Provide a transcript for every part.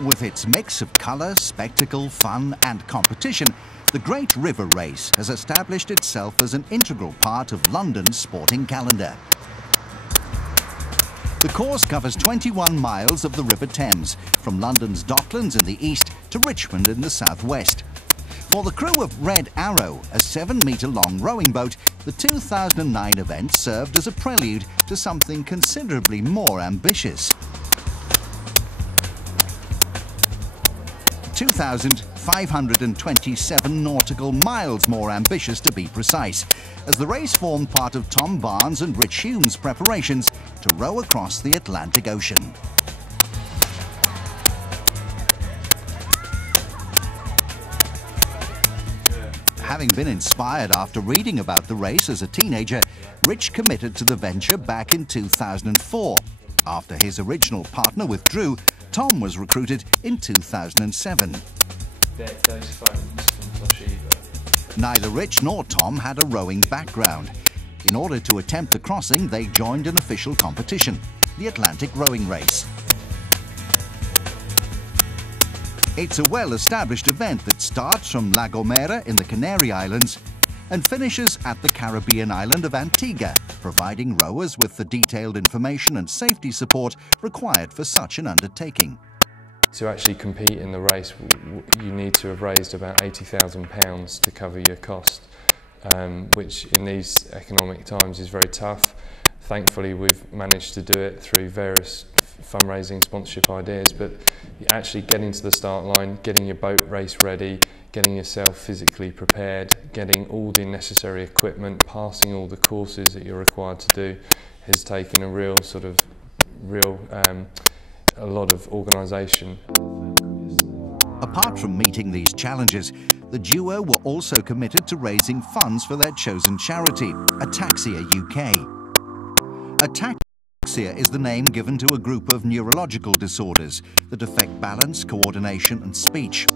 With its mix of colour, spectacle, fun and competition, the Great River Race has established itself as an integral part of London's sporting calendar. The course covers 21 miles of the River Thames, from London's Docklands in the east to Richmond in the southwest. For the crew of Red Arrow, a 7-metre-long rowing boat, the 2009 event served as a prelude to something considerably more ambitious. 2,527 nautical miles more ambitious, to be precise, as the race formed part of Tom Barnes and Rich Hume's preparations to row across the Atlantic Ocean. Having been inspired after reading about the race as a teenager, Rich committed to the venture back in 2004. After his original partner withdrew, Tom was recruited in 2007. Neither Rich nor Tom had a rowing background. In order to attempt the crossing, they joined an official competition, the Atlantic Rowing Race. It's a well-established event that starts from La Gomera in the Canary Islands and finishes at the Caribbean island of Antigua, providing rowers with the detailed information and safety support required for such an undertaking. To actually compete in the race, you need to have raised about £80,000 to cover your cost, which in these economic times is very tough. Thankfully, we've managed to do it through various fundraising sponsorship ideas, but actually getting to the start line, getting your boat race ready, getting yourself physically prepared, getting all the necessary equipment, passing all the courses that you're required to do, has taken a lot of organisation. Apart from meeting these challenges, the duo were also committed to raising funds for their chosen charity, Ataxia UK. Ataxia is the name given to a group of neurological disorders that affect balance, coordination and speech.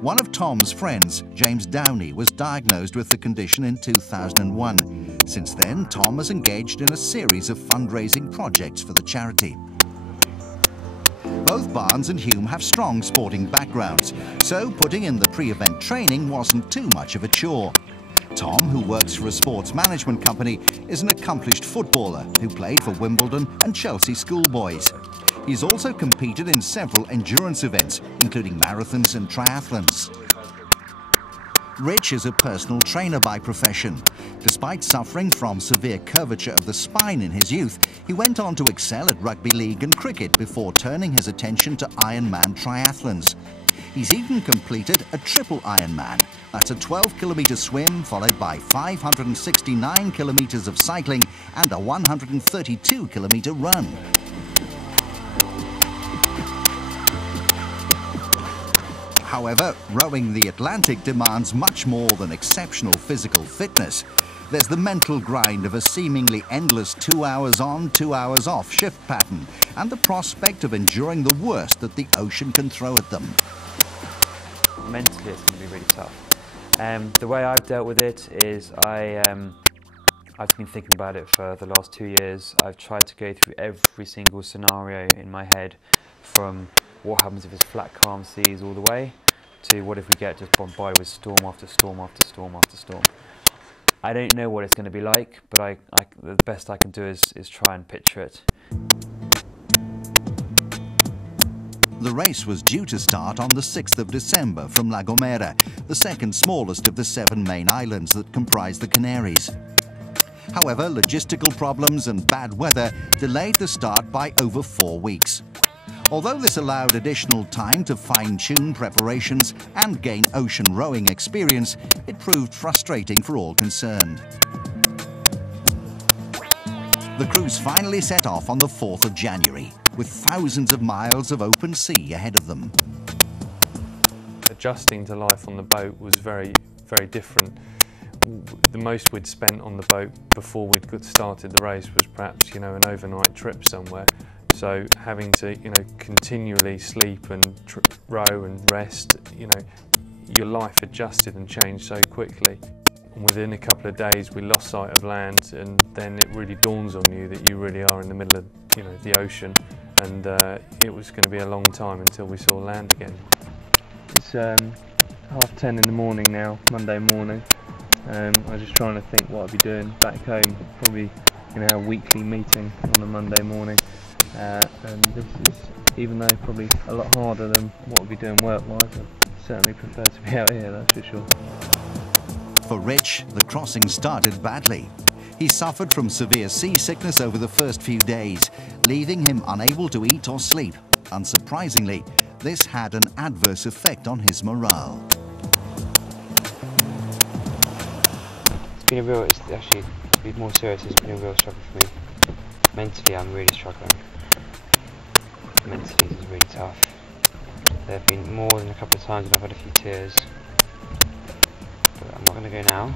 One of Tom's friends, James Downey, was diagnosed with the condition in 2001. Since then, Tom has engaged in a series of fundraising projects for the charity. Both Barnes and Hume have strong sporting backgrounds, so putting in the pre-event training wasn't too much of a chore. Tom, who works for a sports management company, is an accomplished footballer who played for Wimbledon and Chelsea schoolboys. He's also competed in several endurance events, including marathons and triathlons. Rich is a personal trainer by profession. Despite suffering from severe curvature of the spine in his youth, he went on to excel at rugby league and cricket before turning his attention to Ironman triathlons. He's even completed a triple Ironman. That's a 12-kilometre swim followed by 569 kilometres of cycling and a 132-kilometre run. However, rowing the Atlantic demands much more than exceptional physical fitness. There's the mental grind of a seemingly endless 2 hours on, 2 hours off shift pattern, and the prospect of enduring the worst that the ocean can throw at them. Mentally, it's going to be really tough. The way I've dealt with it is I've been thinking about it for the last 2 years. I've tried to go through every single scenario in my head, from what happens if it's flat, calm seas all the way, to what if we get just bombarded with storm after storm after storm after storm. I don't know what it's going to be like, but the best I can do is try and picture it. The race was due to start on the 6th of December from La Gomera, the second smallest of the 7 main islands that comprise the Canaries. However, logistical problems and bad weather delayed the start by over 4 weeks. Although this allowed additional time to fine-tune preparations and gain ocean rowing experience, it proved frustrating for all concerned. The cruise finally set off on the 4th of January, with thousands of miles of open sea ahead of them. Adjusting to life on the boat was very, very different. The most we'd spent on the boat before we'd started the race was perhaps, an overnight trip somewhere. So having to, continually sleep and row and rest, your life adjusted and changed so quickly. And within a couple of days, we lost sight of land, and then it really dawns on you that you really are in the middle of, the ocean, and it was going to be a long time until we saw land again. It's 10:30 in the morning now, Monday morning. I was just trying to think what I'd be doing back home, probably in our weekly meeting on a Monday morning. And this is, even though probably a lot harder than what we'd be doing work-wise, I certainly prefer to be out here, that's for sure. For Rich, the crossing started badly. He suffered from severe seasickness over the first few days, leaving him unable to eat or sleep. Unsurprisingly, this had an adverse effect on his morale. It's actually, to be more serious, it's been a real struggle for me. Mentally, I'm really struggling. Mentally, it's really tough. There have been more than a couple of times when I've had a few tears. But I'm not going to go now.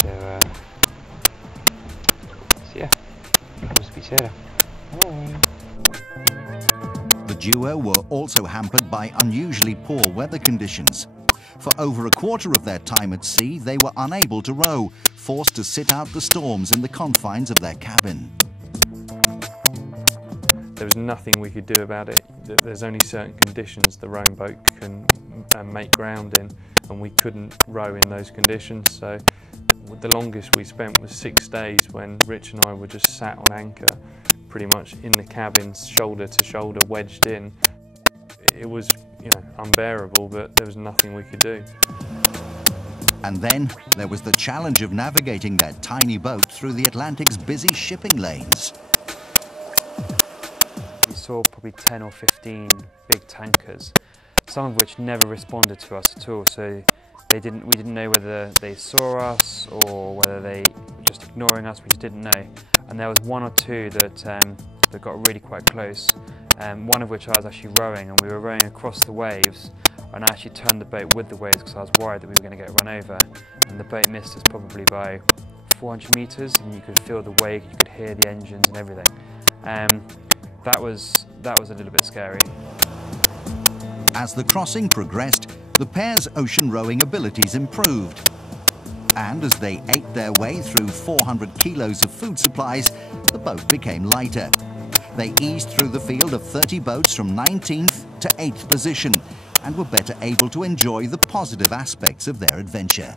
So yeah, we'll speak to you later. Bye. The duo were also hampered by unusually poor weather conditions. For over a quarter of their time at sea, they were unable to row, forced to sit out the storms in the confines of their cabin. There was nothing we could do about it. There's only certain conditions the rowing boat can make ground in, and we couldn't row in those conditions. So the longest we spent was 6 days when Rich and I were just sat on anchor, pretty much in the cabin, shoulder to shoulder, wedged in. It was, unbearable, but there was nothing we could do. And then there was the challenge of navigating their tiny boat through the Atlantic's busy shipping lanes. We saw probably 10 or 15 big tankers, some of which never responded to us at all. So we didn't know whether they saw us or whether they were just ignoring us. We just didn't know. And there was one or two that got really quite close. One of which I was actually rowing, and we were rowing across the waves, and I actually turned the boat with the waves because I was worried that we were going to get run over. And the boat missed us probably by 400 metres, and you could feel the wake, you could hear the engines and everything. That was a little bit scary. As the crossing progressed, the pair's ocean rowing abilities improved. And as they ate their way through 400 kilos of food supplies, the boat became lighter. They eased through the field of 30 boats from 19th to 8th position and were better able to enjoy the positive aspects of their adventure.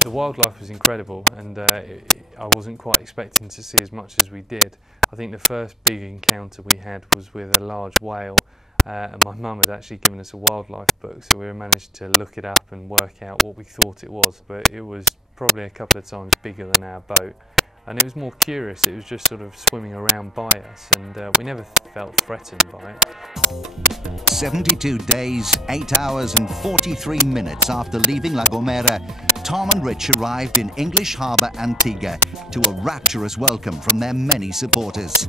The wildlife was incredible, and I wasn't quite expecting to see as much as we did. I think the first big encounter we had was with a large whale, and my mum had actually given us a wildlife book, so we managed to look it up and work out what we thought it was, but it was probably a couple of times bigger than our boat. And it was more curious, it was just sort of swimming around by us, and we never felt threatened by it. 72 days, 8 hours and 43 minutes after leaving La Gomera, Tom and Rich arrived in English Harbour, Antigua, to a rapturous welcome from their many supporters.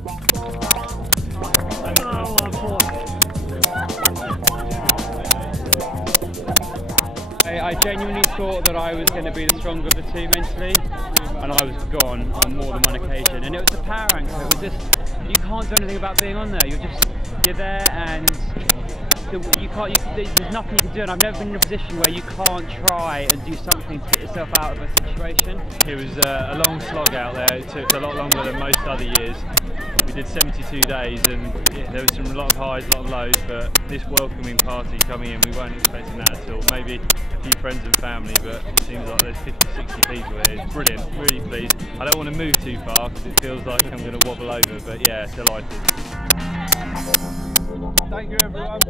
I genuinely thought that I was going to be the stronger of the two mentally, and I was gone on more than one occasion. And it was the power anchor. It was just, you can't do anything about being on there. You're there, and there's nothing you can do. And I've never been in a position where you can't try and do something to get yourself out of a situation. It was a long slog out there. It took a lot longer than most other years. We did 72 days, and there was a lot of highs, a lot of lows, but this welcoming party coming in, we weren't expecting that at all. Maybe a few friends and family, but it seems like there's 50, 60 people here. It's brilliant, really pleased. I don't want to move too far because it feels like I'm going to wobble over, but yeah, delighted. Thank you, everyone.